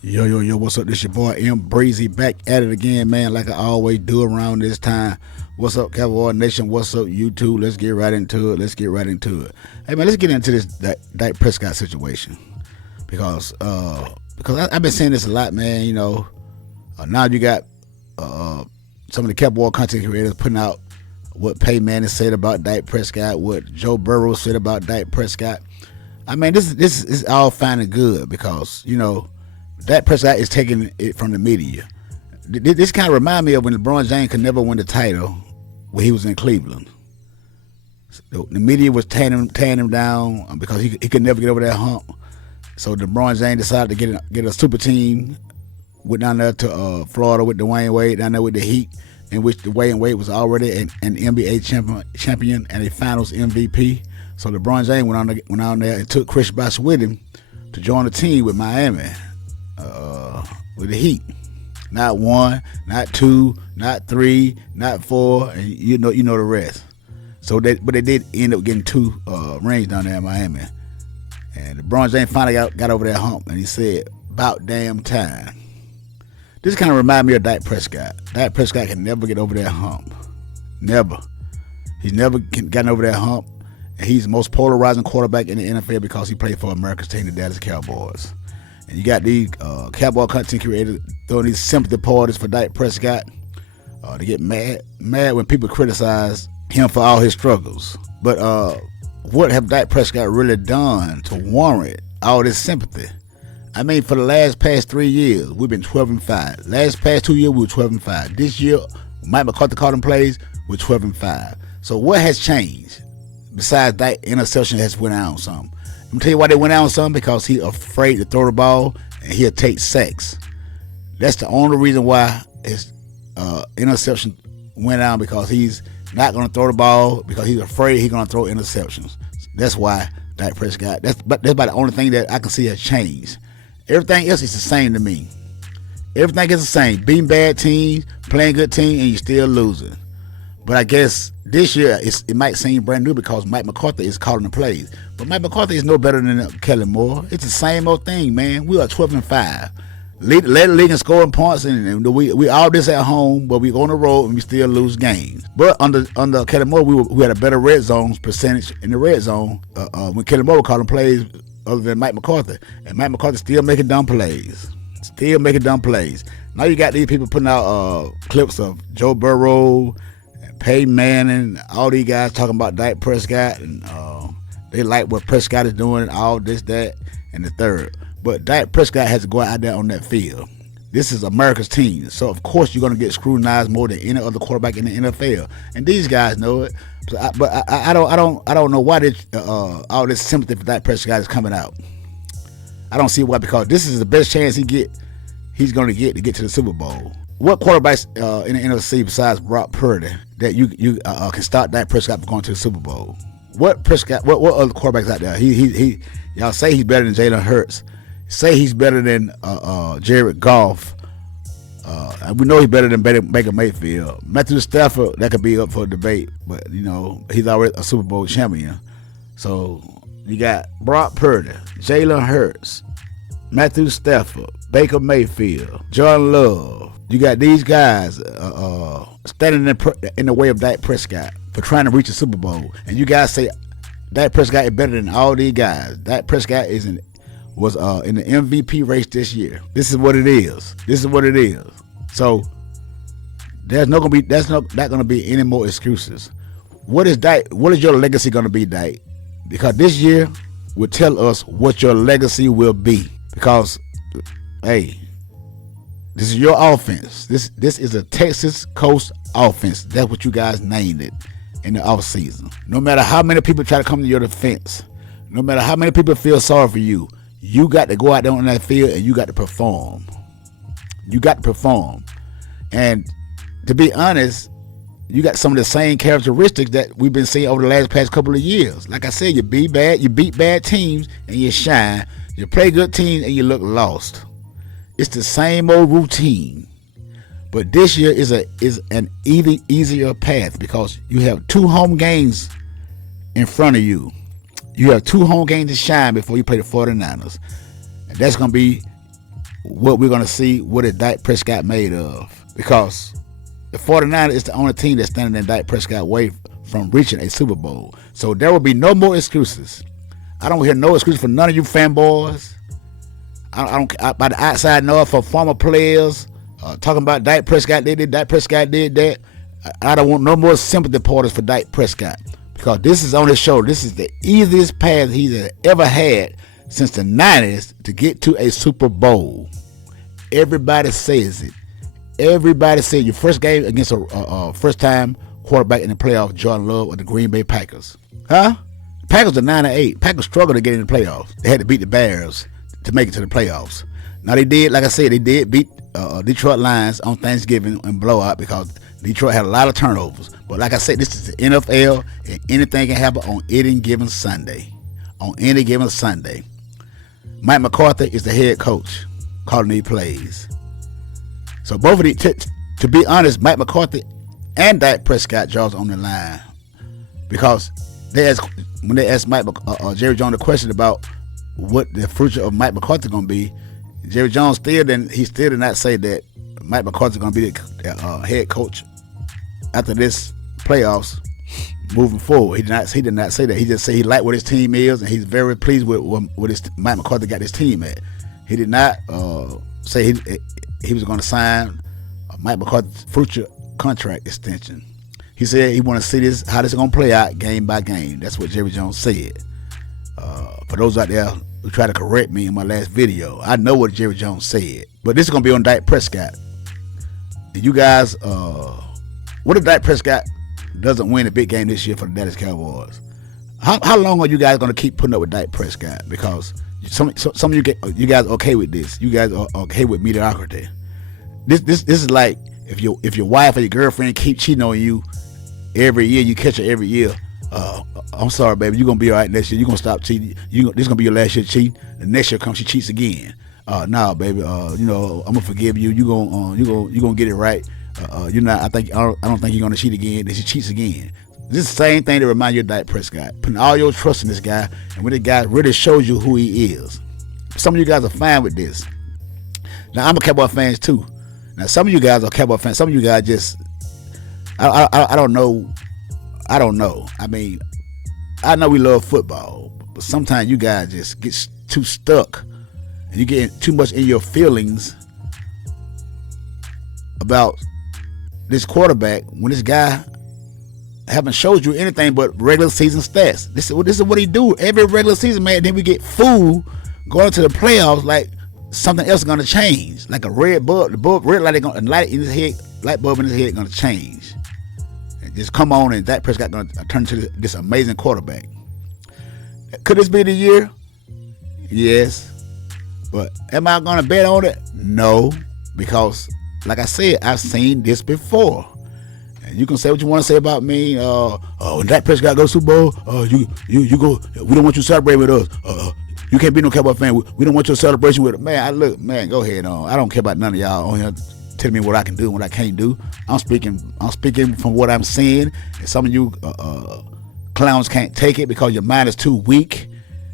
Yo, what's up? This your boy M Breezy back at it again, man, like I always do around this time. What's up, Cowboy Nation? What's up, YouTube? Let's get right into it. Hey, man, let's get into this Dak Prescott situation because I've been saying this a lot, man. Now you got some of the Cowboy content creators putting out what Peyton Manning said about Dak Prescott, what Joe Burrow said about Dak Prescott. I mean, this is all fine and good because Dak Prescott is taking it from the media. This kind of remind me of when LeBron James could never win the title when he was in Cleveland. The media was tearing him down because he could never get over that hump. So LeBron James decided to get a super team. Went down there to Florida with Dwayne Wade, down there with the Heat, in which Dwayne Wade was already an NBA champion and a Finals MVP. So LeBron James went on there and took Chris Bosh with him to join the team with Miami. With the Heat, not one, not two, not three, not four, and you know the rest. So they did end up getting two rings down there in Miami, and LeBron James finally got over that hump, and he said, "About damn time." This kind of reminds me of Dak Prescott. Dak Prescott can never get over that hump, never. He's never gotten over that hump, and he's the most polarizing quarterback in the NFL because he played for America's team, the Dallas Cowboys. And you got these Cowboy content creators throwing these sympathy parties for Dak Prescott. They get mad when people criticize him for all his struggles. But what have Dak Prescott really done to warrant all this sympathy? I mean, for the past 3 years, we've been 12-5. Past 2 years, we were 12-5. This year, Mike McCarthy called him plays, we're 12-5. So what has changed? Besides that interception has went out on something. I'm gonna tell you why they went out on something, because he's afraid to throw the ball and he'll take sacks. That's the only reason why his interception went out, because he's not gonna throw the ball because he's afraid he's gonna throw interceptions. That's why Dak Prescott. That's about the only thing that I can see has changed. Everything else is the same to me. Everything is the same. Beating bad teams, playing good teams, and you're still losing. But I guess this year it might seem brand new because Mike McCarthy is calling the plays. But Mike McCarthy is no better than Kellen Moore. It's the same old thing, man. We are 12-5. Led the league in scoring points, and we all this at home, but we go on the road and we still lose games. But under Kellen Moore, we had a better red zone percentage in the red zone when Kellen Moore was calling plays other than Mike McCarthy. And Mike McCarthy still making dumb plays. Now you got these people putting out clips of Joe Burrow, Peyton Manning, all these guys talking about Dak Prescott, and they like what Prescott is doing, all this, that, and the third. But Dak Prescott has to go out there on that field. This is America's team, so of course you're going to get scrutinized more than any other quarterback in the NFL, and these guys know it. But I don't know why all this sympathy for Dak Prescott is coming out. I don't see why, because this is the best chance he's going to get to the Super Bowl. What quarterbacks in the NFC besides Brock Purdy that you can stop Dak Prescott from going to the Super Bowl? What other quarterbacks out there? Y'all say he's better than Jalen Hurts. Say he's better than Jared Goff. We know he's better than Baker Mayfield. Matthew Stafford, that could be up for debate, but he's already a Super Bowl champion. So you got Brock Purdy, Jalen Hurts, Matthew Stafford, Baker Mayfield, Jordan Love. You got these guys standing in the way of Dak Prescott for trying to reach a Super Bowl, and you guys say Dak Prescott is better than all these guys. Dak Prescott was in the MVP race this year. This is what it is. So that's not gonna be any more excuses. What is your legacy gonna be, Dak? Because this year will tell us what your legacy will be. Because, hey, this is your offense. This is a Texas Coast offense. That's what you guys named it in the offseason. No matter how many people try to come to your defense, no matter how many people feel sorry for you, you got to go out there on that field and you got to perform. And to be honest, you got some of the same characteristics that we've been seeing over the past couple of years. Like I said, you beat bad teams and you shine. You play good teams and you look lost. It's the same old routine. But this year is an easier path because you have 2 home games in front of you. You have 2 home games to shine before you play the 49ers. And that's going to be what we're going to see, what is Dak Prescott made of. Because the 49ers is the only team that's standing in Dak Prescott way from reaching a Super Bowl. So there will be no more excuses. I don't hear no excuses for none of you fanboys. By the outside noise for former players talking about Dak Prescott did it, Dak Prescott did that. I don't want no more sympathy porters for Dak Prescott, because this is on his shoulder. This is the easiest path he's ever had since the 90s to get to a Super Bowl. Everybody says it. Everybody said your first game against a first-time quarterback in the playoffs, Jordan Love of the Green Bay Packers. Huh? Packers are 9-8. Packers struggled to get in the playoffs. They had to beat the Bears to make it to the playoffs. Now they did, like I said, they did beat Detroit Lions on Thanksgiving and blowout, because Detroit had a lot of turnovers. But like I said, this is the NFL, and anything can happen on any given Sunday. On any given Sunday. Mike McCarthy is the head coach calling these plays. So both of these, to be honest, Mike McCarthy and Dak Prescott draws on the line, because when they asked Jerry Jones the question about what the future of Mike McCarthy going to be, Jerry Jones still did not say that Mike McCarthy going to be the head coach after this playoffs moving forward. He did not say that. He just said he liked what his team is, and he's very pleased with what Mike McCarthy got his team at. He did not say he was going to sign Mike McCarthy's future contract extension. He said he want to see how this is going to play out game by game. That's what Jerry Jones said. For those out there who try to correct me in my last video, I know what Jerry Jones said. But this is going to be on Dak Prescott. And you guys, what if Dak Prescott doesn't win a big game this year for the Dallas Cowboys? How long are you guys going to keep putting up with Dak Prescott? Because some of you guys are okay with this. You guys are okay with mediocrity. This is like if your wife or your girlfriend keep cheating on you every year, you catch her every year. I'm sorry, baby, you're gonna be all right next year. You're gonna stop cheating. This is gonna be your last year cheating. The next year comes, she cheats again. Nah, baby, I'm gonna forgive you. You gonna get it right. I don't think you're gonna cheat again. Then she cheats again. This is the same thing to remind you of Dak Prescott. Putting all your trust in this guy, and when the guy really shows you who he is. Some of you guys are fine with this. Now, I'm a Cowboy fan too. Now, some of you guys are Cowboy fans. Some of you guys just, I don't know. I mean, I know we love football, but sometimes you guys just get too stuck, and you get too much in your feelings about this quarterback when this guy haven't showed you anything but regular season stats. This is what he do every regular season, man. Then we get fooled going to the playoffs like something else is gonna change, like a red bulb. The red light light bulb in his head gonna change. And just come on, and Dak Prescott gonna turn into this amazing quarterback. Could this be the year? Yes. But am I gonna bet on it? No, because like I said, I've seen this before. And you can say what you want to say about me. When Dak Prescott go to Super Bowl, you go. We don't want you to celebrate with us. You can't be no Cowboy fan. We don't want your celebration with it. Man, go ahead on. I don't care about none of y'all on here telling me what I can do and what I can't do. I'm speaking from what I'm seeing. And some of you clowns can't take it because your mind is too weak.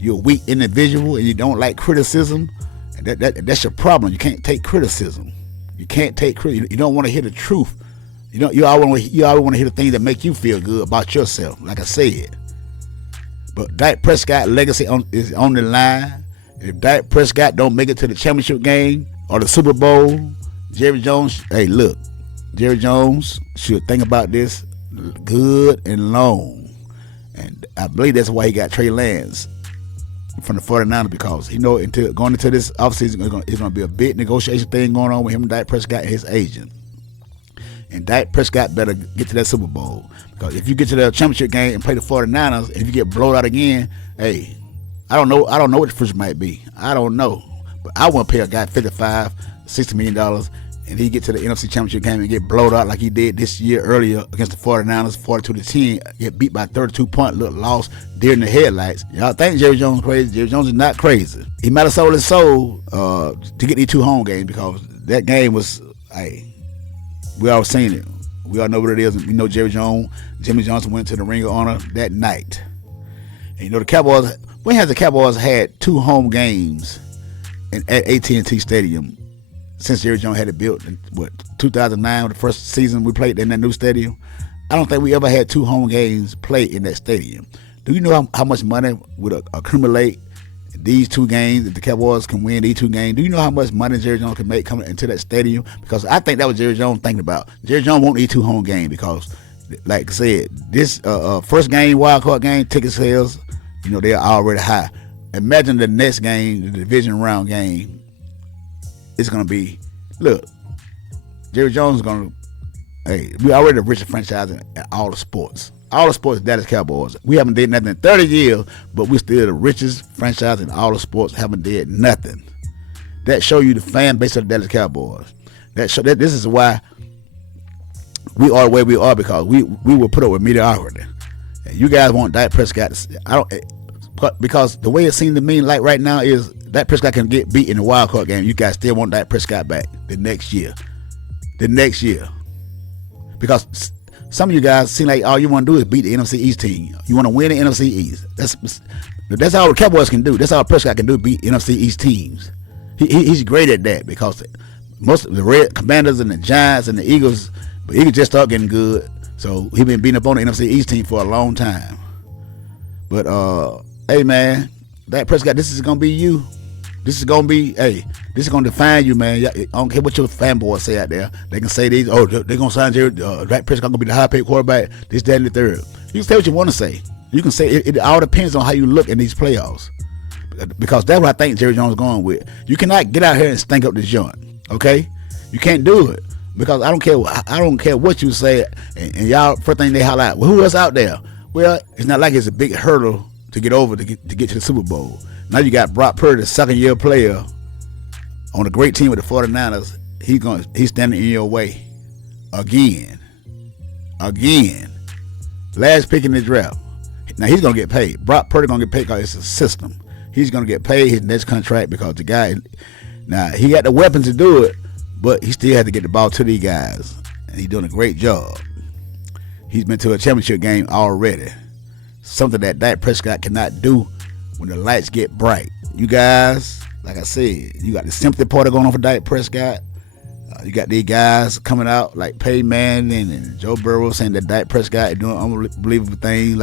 You're a weak individual and you don't like criticism. And that's your problem. You can't take criticism. You can't take criticism. You don't want to hear the truth. You always want to hear the things that make you feel good about yourself, like I said. But Dak Prescott's legacy is on the line. If Dak Prescott don't make it to the championship game or the Super Bowl, Jerry Jones should think about this good and long. And I believe that's why he got Trey Lance from the 49ers, because he know going into this offseason, it's going to be a big negotiation thing going on with him and Dak Prescott and his agent. And Dak Prescott better get to that Super Bowl, because if you get to the championship game and play the 49ers, and if you get blown out again, hey, I don't know what the future might be. I don't know. But I want to pay a guy $55, $60 million, and he get to the NFC Championship game and get blown out like he did this year earlier against the 49ers, 42-10, get beat by 32 points, look lost during the headlights. Y'all think Jerry Jones crazy? Jerry Jones is not crazy. He might have sold his soul to get these two home games, because that game was, we all seen it. We all know what it is. We know Jimmy Johnson went to the Ring of Honor that night. And the Cowboys, when has the Cowboys had two home games at AT&T Stadium since Jerry Jones had it built in 2009, the first season we played in that new stadium. I don't think we ever had 2 home games played in that stadium. Do you know how much money would accumulate these 2 games if the Cowboys can win these 2 games? Do you know how much money Jerry Jones can make coming into that stadium? Because I think that was Jerry Jones thinking about. Jerry Jones won't need 2 home games because, like I said, this first game, wild card game, ticket sales, they're already high. Imagine the next game, the division round game. It's gonna be, look, Jerry Jones is gonna. Hey, we already the richest franchise in all the sports. All the sports, Dallas Cowboys. We haven't did nothing in 30 years, but we're still the richest franchise in all the sports. Haven't did nothing. That show you the fan base of the Dallas Cowboys. This is why we are the way we are, because we will put up with mediocrity. And you guys want Dak Prescott. Because the way it seems to me like right now is Dak Prescott can get beat in the wild card game. You guys still want Dak Prescott back the next year. Because some of you guys seem like all you want to do is beat the NFC East team. You want to win the NFC East. That's all the Cowboys can do. That's all Prescott can do, beat NFC East teams. He's great at that, because most of the Red Commanders and the Giants and the Eagles just start getting good. So he's been beating up on the NFC East team for a long time. But hey man, Dak Prescott, this is gonna be you. This is gonna define you, man. I don't care what your fanboys say out there. They can say they're gonna sign Dak Prescott gonna be the high paid quarterback, this, that, and the third. You can say what you want to say. You can say it all depends on how you look in these playoffs. Because that's what I think Jerry Jones is going with. You cannot get out here and stink up the joint. Okay? You can't do it. Because I don't care what you say, and y'all first thing they holler out, well, who else out there? Well, it's not like it's a big hurdle to get over to get to the Super Bowl. Now you got Brock Purdy, the second-year player on a great team with the 49ers. He's standing in your way again. Last pick in the draft. Now he's gonna get paid. Brock Purdy gonna get paid because it's a system. He's gonna get paid his next contract because the guy. Now he got the weapons to do it, but he still had to get the ball to these guys, and he's doing a great job. He's been to a championship game already. Something that Dak Prescott cannot do when the lights get bright. You guys, like I said, you got the sympathy party going on for Dak Prescott. You got these guys coming out like Peyton Manning and Joe Burrow saying that Dak Prescott is doing unbelievable things.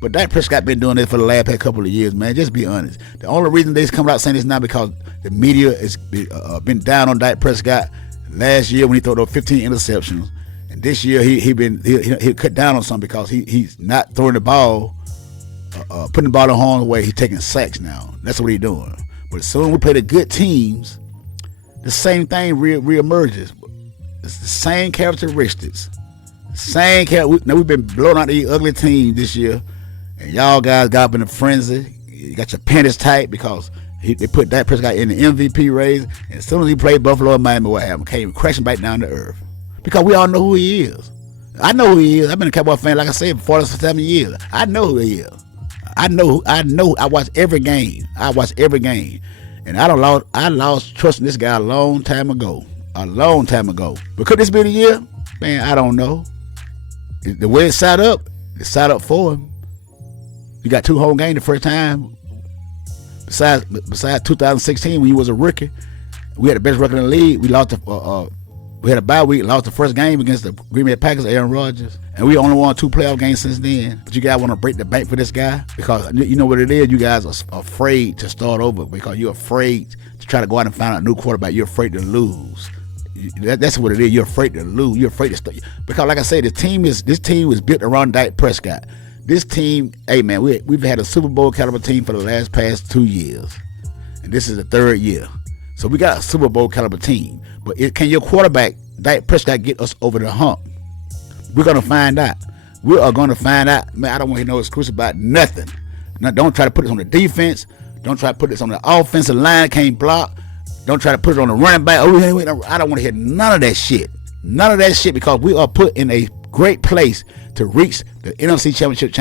But Dak Prescott been doing this for the last couple of years, man. Just be honest. The only reason they's coming out saying this now because the media has been down on Dak Prescott last year when he threw those 15 interceptions, and this year he cut down on something because he's not throwing the ball, putting the ball in harm's way. He's taking sacks now. That's what he's doing. But as soon as we play the good teams, the same thing reemerges. It's the same characteristics. Now we've been blowing out these ugly teams this year, and y'all guys got up in a frenzy. You got your panties tight because they put Dak Prescott in the MVP race, and as soon as he played Buffalo and Miami, what happened? Came crashing back down to earth. Because we all know who he is. I know who he is. I've been a Cowboy fan, like I said, for 47 years. I know who he is. I know. I watch every game. And I lost trust in this guy a long time ago. But could this be the year? Man, I don't know. The way it's set up for him. You got 2 home games the first time. Besides 2016 when he was a rookie, we had the best record in the league. We had a bye week, lost the first game against the Green Bay Packers, Aaron Rodgers, and we only won 2 playoff games since then. But you guys want to break the bank for this guy because you know what it is. You guys are afraid to start over because you're afraid to try to go out and find a new quarterback. You're afraid to lose. That's what it is. You're afraid to lose. You're afraid to start because, like I said, this team was built around Dak Prescott. This team, hey man, we've had a Super Bowl caliber team for the past 2 years, and this is the 3rd year. So we got a Super Bowl caliber team. But can your quarterback, Dak Prescott, get us over the hump? We're going to find out. We are going to find out. Man, I don't want to hear no excuse about nothing. Now, don't try to put this on the defense. Don't try to put this on the offensive line. Can't block. Don't try to put it on the running back. Oh, wait, I don't want to hear none of that shit. None of that shit because we are put in a great place to reach the NFC championship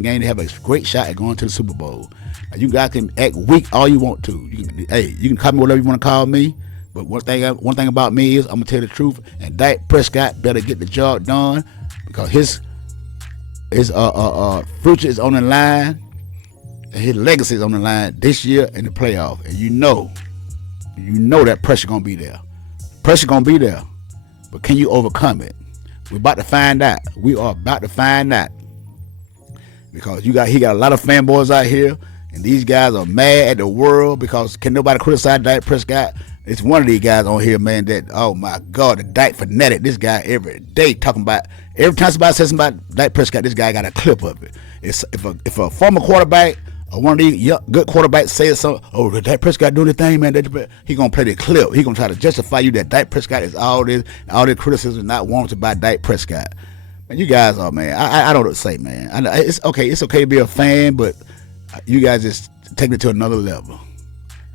game to have a great shot at going to the Super Bowl. Now, you guys can act weak all you want to. You can call me whatever you want to call me. But one thing about me is I'm gonna tell the truth, and Dak Prescott better get the job done because his future is on the line, and his legacy is on the line this year in the playoff. And you know You know that pressure gonna be there. Pressure gonna be there, but can you overcome it? We're about to find out. We are about to find out, because he got a lot of fanboys out here, and these guys are mad at the world because can nobody criticize Dak Prescott? It's one of these guys on here, man, that, oh my God, the Dak fanatic. This guy every day talking about, every time somebody says something about Dak Prescott, this guy got a clip of it. It's if a former quarterback or one of these good quarterbacks says something, oh, the Dak Prescott doing the thing, man, he gonna play the clip. He gonna try to justify you that Dak Prescott is all this criticism not warranted by Dak Prescott. Man, you guys are, man, I don't know what to say, man. I know it's okay to be a fan, but you guys just take it to another level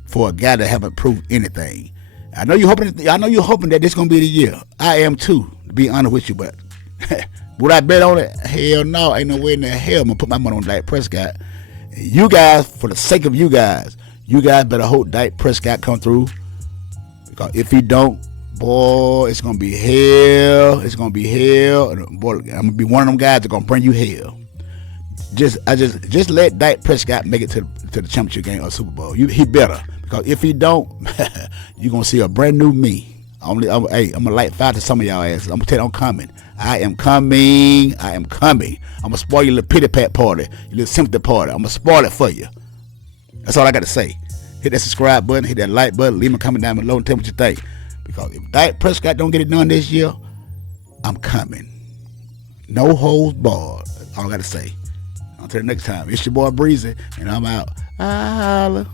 for a guy that haven't proved anything. I know you're hoping that this gonna be the year. I am too, to be honest with you, but would I bet on it? Hell no, ain't no way in the hell I'm gonna put my money on Dak Prescott. You guys, for the sake of you guys better hope Dak Prescott come through, because if he don't, boy, it's gonna be hell. It's gonna be hell. And boy, I'm gonna be one of them guys that gonna bring you hell. Just let Dak Prescott make it to the championship game or Super Bowl. He better, because if he don't, you're gonna see a brand new me. I'm gonna light fire to some of y'all asses. I'm gonna tell you I'm coming. I am coming. I'm gonna spoil your little pity pat party, your little sympathy party. I'm gonna spoil it for you. That's all I got to say. Hit that subscribe button, hit that like button, leave me a comment down below and tell me what you think. Because if Dak Prescott don't get it done this year, I'm coming. No holds barred. That's all I got to say. Until next time, it's your boy Breezy, and I'm out. Holla.